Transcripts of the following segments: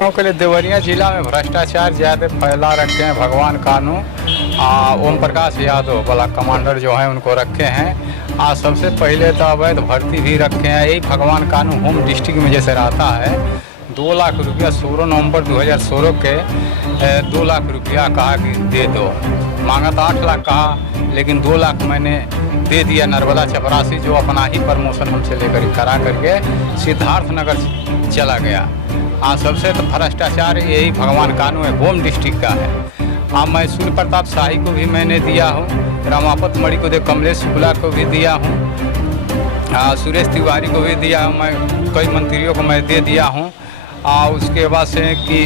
के लिए देवरिया जिला में भ्रष्टाचार ज़्यादा फैला रखे हैं। भगवान कानू ओम प्रकाश यादव ब्लॉक कमांडर जो हैं उनको रखे हैं। सबसे पहले तो अवैध भर्ती भी रखे हैं। यही भगवान कानू होम डिस्ट्रिक्ट में जैसे रहता है 2 लाख रुपया 16 नवंबर 2016 के 2 लाख रुपया कहा कि दे दो। मांगा तो 8 लाख कहा, लेकिन 2 लाख मैंने दे दिया। नर्मदा चपरासी जो अपना ही प्रमोशन हमसे लेकर करा करके सिद्धार्थ नगर चला गया। सबसे तो भ्रष्टाचार यही भगवान कानू है, होम डिस्ट्रिक्ट का है। मैं सूर्य प्रताप शाही को भी मैंने दिया हूँ, रामापत मणि को दे, कमलेश शुक्ला को भी दिया हूँ, सुरेश तिवारी को भी दिया हूँ। मैं कई मंत्रियों को मैं दे दिया हूँ। उसके बाद से कि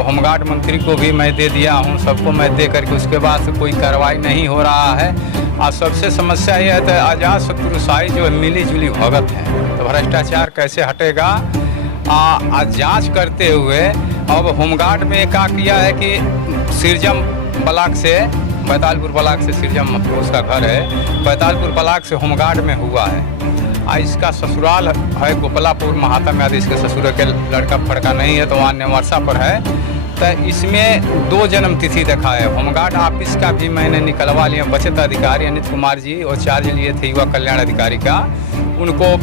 होमगार्ड मंत्री को भी मैं दे दिया हूँ। सबको मैं दे करके उसके बाद से कोई कार्रवाई नहीं हो रहा है। सबसे समस्या ये है तो आज़ाद शत्रुशाही जो मिली जुली भगत है, तो भ्रष्टाचार कैसे हटेगा? जांच करते हुए अब होमगार्ड में क्या किया है कि सिरजम ब्लॉक से, बैतालपुर ब्लॉक से सिरजम उसका घर है, बैतालपुर ब्लॉक से होमगार्ड में हुआ है। इसका ससुराल है गोपलापुर, महात्मा यादव इसके ससुर के लड़का फड़का नहीं है, तो वहाँ नेमरसा पर है। तो इसमें 2 जन्म तिथि देखा है। होमगार्ड ऑफिस का भी मैंने निकलवा लिया। बचत अधिकारी अनित कुमार जी और चार्ज लिए थे युवा कल्याण अधिकारी का, उनको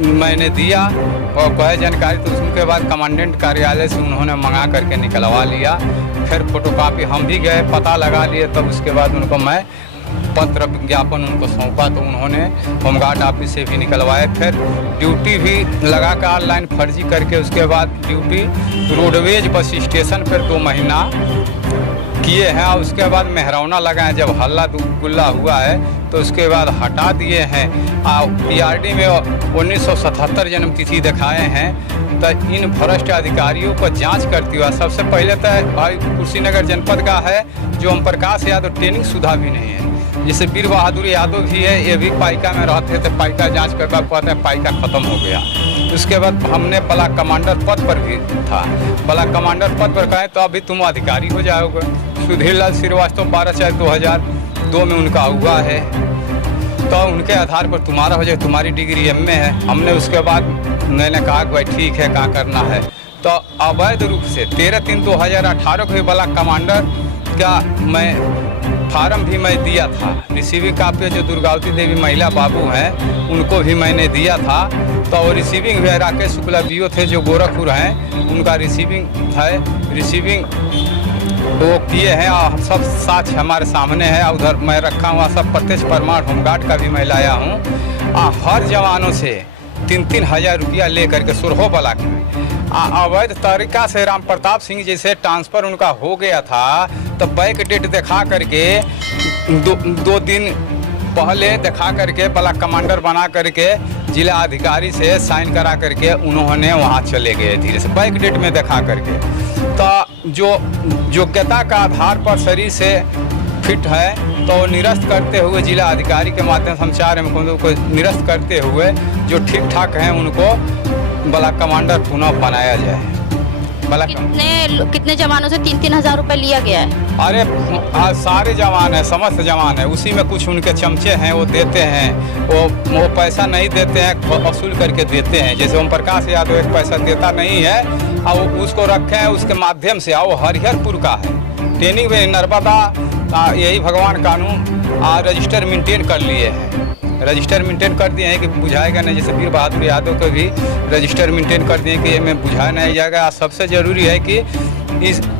मैंने दिया और कहे जानकारी। तो उसके बाद कमांडेंट कार्यालय से उन्होंने मंगा करके निकलवा लिया। फिर फोटोकॉपी हम भी गए, पता लगा लिए, तब उसके बाद उनको मैं पत्र विज्ञापन उनको सौंपा, तो उन्होंने होमगार्ड ऑफिस से भी निकलवाए। फिर ड्यूटी भी लगा कर ऑनलाइन फर्जी करके उसके बाद ड्यूटी रोडवेज बस स्टेशन पर 2 महीना किए हैं। और उसके बाद मेहरौना लगाए, जब हल्ला गुल्ला हुआ है तो उसके बाद हटा दिए हैं। PRD में 1977 जन्म तिथि दिखाए हैं। तो इन भ्रष्ट अधिकारियों को जांच करती हुआ सबसे पहले तो भाई कुशीनगर जनपद का है जो ओम प्रकाश यादव ट्रेनिंग सुधा भी नहीं है। जैसे वीर बहादुर यादव भी है, ये भी पाइका में रहते थे, पाइका जांच करवा पाते हैं, पाइका ख़त्म हो गया। उसके बाद हमने ब्लॉक कमांडर पद पर भी था, ब्लॉक कमांडर पद पर कहें तो अभी तुम अधिकारी हो जाओगे। सुधीर लाल श्रीवास्तव 12/4/2002 में उनका हुआ है, तो उनके आधार पर तुम्हारा हो जाए, तुम्हारी डिग्री MA है। हमने उसके बाद मैंने कहा कि भाई ठीक है, क्या करना है। तो अवैध रूप से 13/3/2018 को भी ब्लॉक कमांडर का मैं फार्म भी मैं दिया था। रिसीविंग कापी जो दुर्गावती देवी महिला बाबू हैं उनको भी मैंने दिया था। तो रिसीविंग भी राकेश शुक्ला BO थे जो गोरखपुर हैं, उनका रिसीविंग है, रिसीविंग वो किए हैं। सब साक्ष्य हमारे सामने है। उधर मैं रखा हुआ सब प्रत्यक्ष प्रमाण होमगार्ड का भी मैं लाया हूँ। हर जवानों से 3-3 हज़ार रुपया ले करके सुरहो ब्लॉक में अवैध तरीका से राम प्रताप सिंह जैसे ट्रांसफ़र उनका हो गया था, तो बैक डेट दिखा करके 2 दिन पहले दिखा करके ब्लॉक कमांडर बना करके जिला अधिकारी से साइन करा करके उन्होंने वहाँ चले गए धीरे से, बैक डेट में दिखा करके। तो जो योग्यता का आधार पर शरीर से फिट है तो निरस्त करते हुए जिला अधिकारी के माध्यम से हम चाह रहे हैं उनको निरस्त करते हुए जो ठीक ठाक हैं उनको ब्लॉक कमांडर पुनः बनाया जाए। कितने जवानों से 3-3 हज़ार रुपये लिया गया है? अरे सारे जवान हैं, समस्त जवान है, उसी में कुछ उनके चमचे हैं वो देते हैं। वो पैसा नहीं देते हैं, वसूल करके देते हैं। जैसे ओम प्रकाश यादव एक पैसा देता नहीं है और उसको रखे हैं उसके माध्यम से। वो हरिहरपुर का है, ट्रेनिंग में नर्मदा यही भगवान कानू रजिस्टर मेंटेन कर लिए हैं, रजिस्टर मेंटेन कर दिए हैं कि बुझाएगा नहीं। जैसे वीर बहादुर यादव को भी रजिस्टर मेंटेन कर दिए कि ये में बुझाया नहीं जाएगा। सबसे ज़रूरी है कि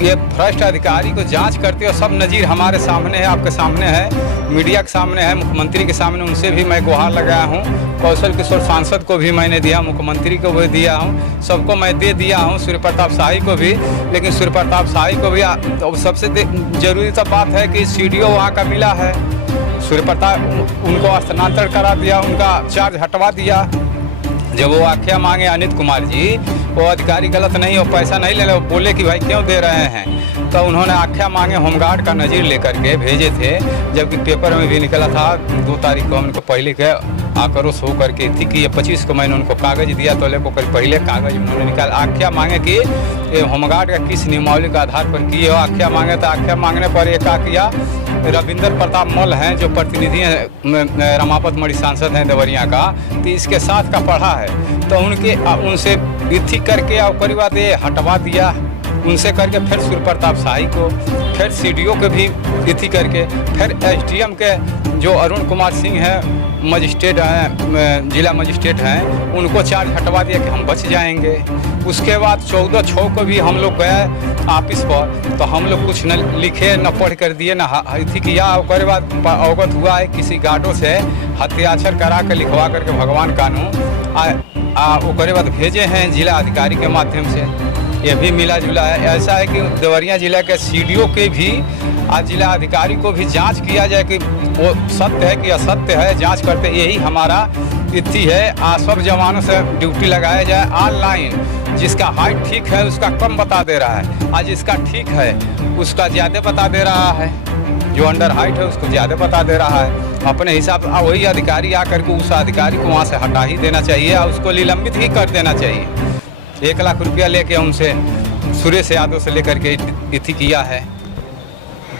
ये भ्रष्ट अधिकारी को जांच करते हो। सब नज़ीर हमारे सामने है, आपके सामने है, मीडिया के सामने है, मुख्यमंत्री के सामने। उनसे भी मैं गुहार लगाया हूँ। कौशल किशोर सांसद को भी मैंने दिया, मुख्यमंत्री को भी दिया हूँ, सबको मैं दे दिया हूँ, सूर्य प्रताप शाही को भी। लेकिन सूर्य प्रताप शाही को भी तो सबसे ज़रूरी तो बात है कि CDO वहाँ का मिला है, सूर्य प्रताप उनको स्थानांतरण करा दिया, उनका चार्ज हटवा दिया। जब वो आख्या मांगे अनित कुमार जी, वो अधिकारी गलत नहीं, वो पैसा नहीं ले रहे, वो बोले कि भाई क्यों दे रहे हैं, तो उन्होंने आख्या मांगे होमगार्ड का नज़ीर लेकर के भेजे थे। जबकि पेपर में भी निकला था 2 तारीख को उनको पहले के आक्रोश हो करके थी कि ये 25 को मैंने उनको कागज़ दिया, तो लेको कर पहले कागज़ उन्होंने निकाला। आख्या मांगे कि ये होमगार्ड का किस नियमावली के आधार पर किए हो। आख्या मांगे तो आख्या मांगने पर ये क्या किया रविंद्र प्रताप मल हैं जो प्रतिनिधि हैं, रमापत मणि सांसद हैं देवरिया का, तो इसके साथ का पढ़ा है। तो उनसे इथी करके और करीब बात ये हटवा दिया, उनसे करके फिर सूर्य प्रताप शाही को, फिर सीडीओ के भी इथी करके, फिर एसडीएम के जो अरुण कुमार सिंह हैं मजिस्ट्रेट हैं, जिला मजिस्ट्रेट हैं, उनको चार्ज हटवा दिया कि हम बच जाएंगे। उसके बाद 14/6 को भी हम लोग गए ऑफिस पर, तो हम लोग कुछ न लिखे न पढ़ कर दिए न इथी किया। उसके बाद अवगत हुआ है किसी गार्डों से हत्याक्षर करा कर लिखवा करके भगवान कानून उसके बाद भेजे हैं जिला अधिकारी के माध्यम से। ये भी मिला जुला है। ऐसा है कि देवरिया जिला के सीडीओ के भी आज जिला अधिकारी को भी जांच किया जाए कि वो सत्य है कि असत्य है, जांच करते यही हमारा इति है। आज सब जवानों से ड्यूटी लगाया जाए ऑनलाइन। जिसका हाइट ठीक है उसका कम बता दे रहा है, आज जिसका ठीक है उसका ज़्यादा बता दे रहा है, जो अंडर हाइट है उसको ज़्यादा बता दे रहा है। अपने हिसाब से वही अधिकारी आकर के उस अधिकारी को वहाँ से हटा ही देना चाहिए और उसको निलंबित ही कर देना चाहिए। 1 लाख रुपया लेके उनसे सुरेश यादव से लेकर के इथी किया है।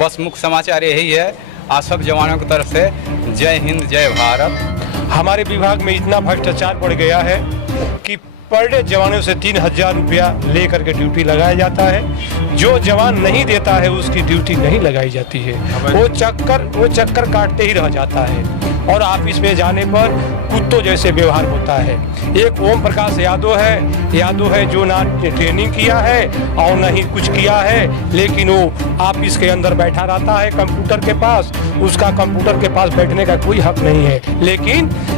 बस मुख्य समाचार यही है। आज सब जवानों की तरफ से जय हिंद जय भारत। हमारे विभाग में इतना भ्रष्टाचार बढ़ गया है कि पर डे जवानों से 3000 रुपया ले करके ड्यूटी लगाया जाता है। जो जवान नहीं देता है उसकी ड्यूटी नहीं लगाई जाती है, वो चक्कर काटते ही रह जाता है और ऑफिस में जाने पर कुत्तों जैसे व्यवहार होता है। एक ओम प्रकाश यादव है जो ना ट्रेनिंग किया है और ना ही कुछ किया है, लेकिन वो ऑफिस के अंदर बैठा रहता है कंप्यूटर के पास। उसका कंप्यूटर के पास बैठने का कोई हक नहीं है,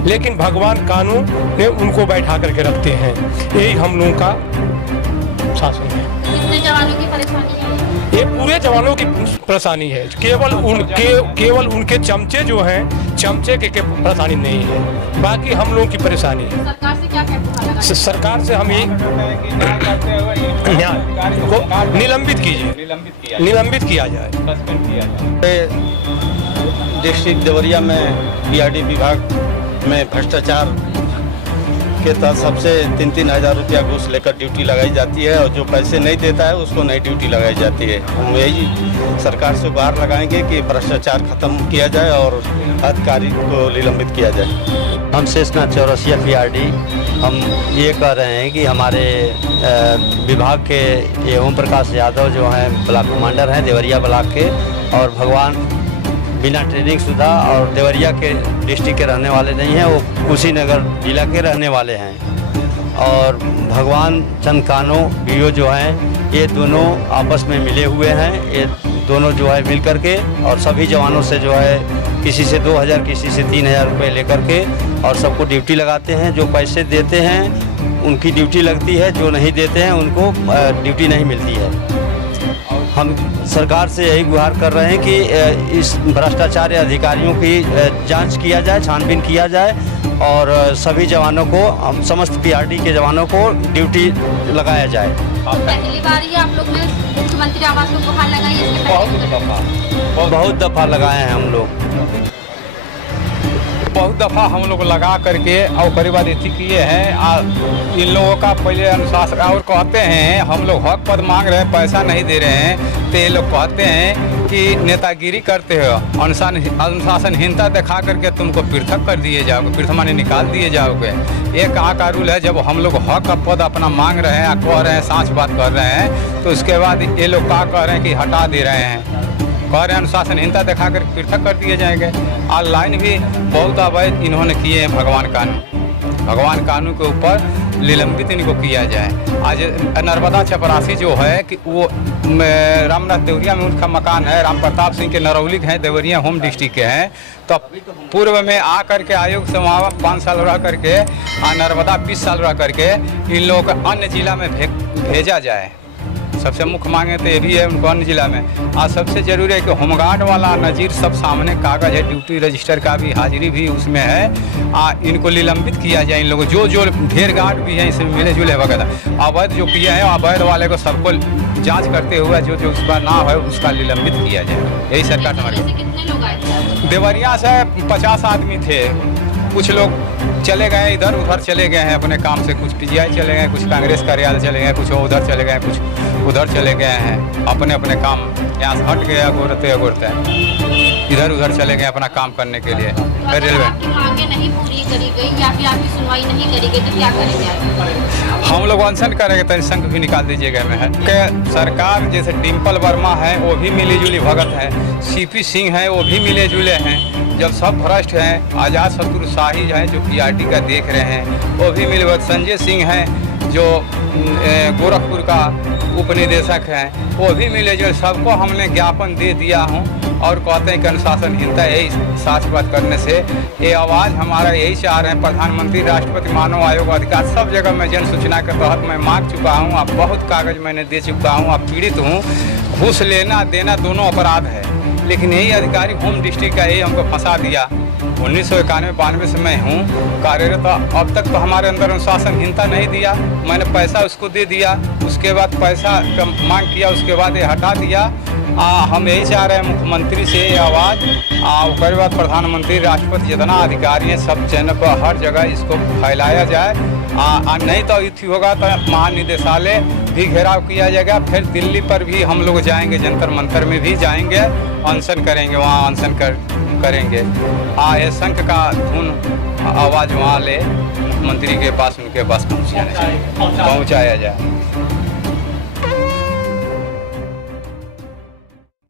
लेकिन भगवान कानून ने उनको बैठा करके रखते हैं। यही हम लोगों का शासन है। कितने जवानों की परेशानी है? ये पूरे जवानों की परेशानी है। केवल उनके चमचे जो हैं, चमचे के परेशानी नहीं है, बाकी हम लोगों की परेशानी है। सरकार से क्या कहते? सरकार से हम ये निलंबित किया जाए। डिस्ट्रिक्ट देवरिया में पीआरडी विभाग में भ्रष्टाचार के तहत सबसे 3-3 हज़ार रुपया घूस लेकर ड्यूटी लगाई जाती है और जो पैसे नहीं देता है उसको नई ड्यूटी लगाई जाती है। हम यही सरकार से गुहार लगाएंगे कि भ्रष्टाचार खत्म किया जाए और अधिकारी को निलंबित किया जाए। हम शेषनाथ चौरसिया पीआरडी हम ये कह रहे हैं कि हमारे विभाग के ये ओम प्रकाश यादव जो हैं ब्लॉक कमांडर हैं देवरिया ब्लॉक के, और भगवान बिना ट्रेनिंग शुदा और देवरिया के डिस्ट्रिक्ट के रहने वाले नहीं हैं, वो कुशीनगर जिला के रहने वाले हैं। और भगवान चंद कानो बीओ जो हैं ये दोनों आपस में मिले हुए हैं। ये दोनों जो है मिल करके और सभी जवानों से जो है किसी से 2000 किसी से 3000 रुपये लेकर के और सबको ड्यूटी लगाते हैं। जो पैसे देते हैं उनकी ड्यूटी लगती है, जो नहीं देते हैं उनको ड्यूटी नहीं मिलती है। हम सरकार से यही गुहार कर रहे हैं कि इस भ्रष्टाचारी अधिकारियों की जांच किया जाए, छानबीन किया जाए और सभी जवानों को, समस्त पीआरडी के जवानों को ड्यूटी लगाया जाए। पहली बार ही आप लोग ने मुख्यमंत्री आवास में गुहार लगाई है? इसके पहले बहुत दफ़ा लगाए हैं हम लोग, बहुत दफ़ा हम लोग लगा करके और करीब इथी किए हैं। इन लोगों का पहले अनुशासन और कहते हैं हम लोग हक पद मांग रहे हैं, पैसा नहीं दे रहे हैं, तो ये लोग कहते हैं कि नेतागिरी करते हो, अनुशासनहीनता दिखा करके तुमको पृथक कर दिए जाओगे, पृथक माने निकाल दिए जाओगे। ये कहाँ का रूल है? जब हम लोग हक पद अपना मांग रहे हैं, कह रहे हैं, सांच बात कर रहे हैं, तो उसके बाद ये लोग क्या कह रहे हैं कि हटा दे रहे हैं, कह रहे हैं अनुशासनहीनता दिखा कर पृथक कर दिए जाएंगे। ऑनलाइन भी बहुत अवैध इन्होंने किए हैं। भगवान कानून के ऊपर निलंबित इनको किया जाए। आज नर्मदा चपरासी जो है कि वो रामनाथ देवरिया में उनका मकान है, राम प्रताप सिंह के नरौली हैं, देवरिया होम डिस्ट्रिक्ट के हैं। तो पूर्व में आ करके आयोग से वहाँ 5 साल रह करके नर्मदा 20 साल रह करके इन लोगों को अन्य जिला में भेजा जाए। सबसे मुख्य मांगे तो ये भी है उनको अन्य जिला में। आज सबसे जरूरी है कि होमगार्ड वाला नज़ीर सब सामने कागज़ है, ड्यूटी रजिस्टर का भी, हाजिरी भी उसमें है। इनको निलंबित किया जाए। इन लोगों जो ढेर गार्ड भी हैं इसमें मिले जुले वगैरह अवैध जो किए हैं, अवैध वाले को सबको जांच करते हुए जो उसका नाम है उसका निलंबित किया जाए। यही सरकार हमारी। कितने लोग आए थे? देवरिया से 50 आदमी थे कुछ लोग चले गए इधर उधर चले गए हैं अपने काम से, कुछ पीजीआई चले गए, कुछ कांग्रेस कार्यालय चले गए, कुछ उधर चले गए, कुछ उधर चले गए हैं अपने अपने काम यहाँ से हट गया गोरते इधर उधर चले गए अपना काम करने के लिए। अगर रेलवे आपकी मांगे नहीं पूरी करी गई या फिर आपकी सुनवाई नहीं करी गई तो क्या करेंगे आप? हम लोग अनशन करेंगे तो संघ भी निकाल दीजिएगा में है कि सरकार जैसे डिम्पल वर्मा है वो भी मिली जुली भगत है, सीपी सिंह है वो भी मिले जुले हैं, जब सब भ्रष्ट हैं, आज़ाद शत्रु शाही है जो पीआरटी का देख रहे हैं वो भी मिले, संजय सिंह हैं जो गोरखपुर का उपनिदेशक हैं वो भी मिले जुले, सबको हमने ज्ञापन दे दिया हूँ और कहते हैं कि अनुशासनहीनता यही साच बात करने से ये आवाज़ हमारा यही चाह रहे हैं। प्रधानमंत्री, राष्ट्रपति, मानव आयोग, अधिकार सब जगह मैं जन सूचना के तहत मैं मांग चुका हूँ, अब बहुत कागज मैंने दे चुका हूँ, अब पीड़ित हूँ। घूस लेना देना दोनों अपराध है, लेकिन यही अधिकारी होम डिस्ट्रिक्ट का यही हमको फंसा दिया। 1991-92 से मैं हूँ कार्यरत, अब तक तो हमारे अंदर अनुशासनहीनता नहीं दिया, मैंने पैसा उसको दे दिया, उसके बाद पैसा का मांग किया, उसके बाद ये हटा दिया। हम यही चाह रहे हैं मुख्यमंत्री से ये आवाज़ उसके बाद प्रधानमंत्री, राष्ट्रपति, जितना अधिकारी हैं सब चैनल पर हर जगह इसको फैलाया जाए। नहीं तो इथी होगा तो महानिदेशालय भी घेराव किया जाएगा, फिर दिल्ली पर भी हम लोग जाएंगे, जंतर मंतर में भी जाएंगे, अनशन करेंगे, वहाँ अनशन करेंगे। ये संघ का धुन आवाज़ वहाँ ले मुख्यमंत्री के पास, उनके पास पहुँचाया जाए।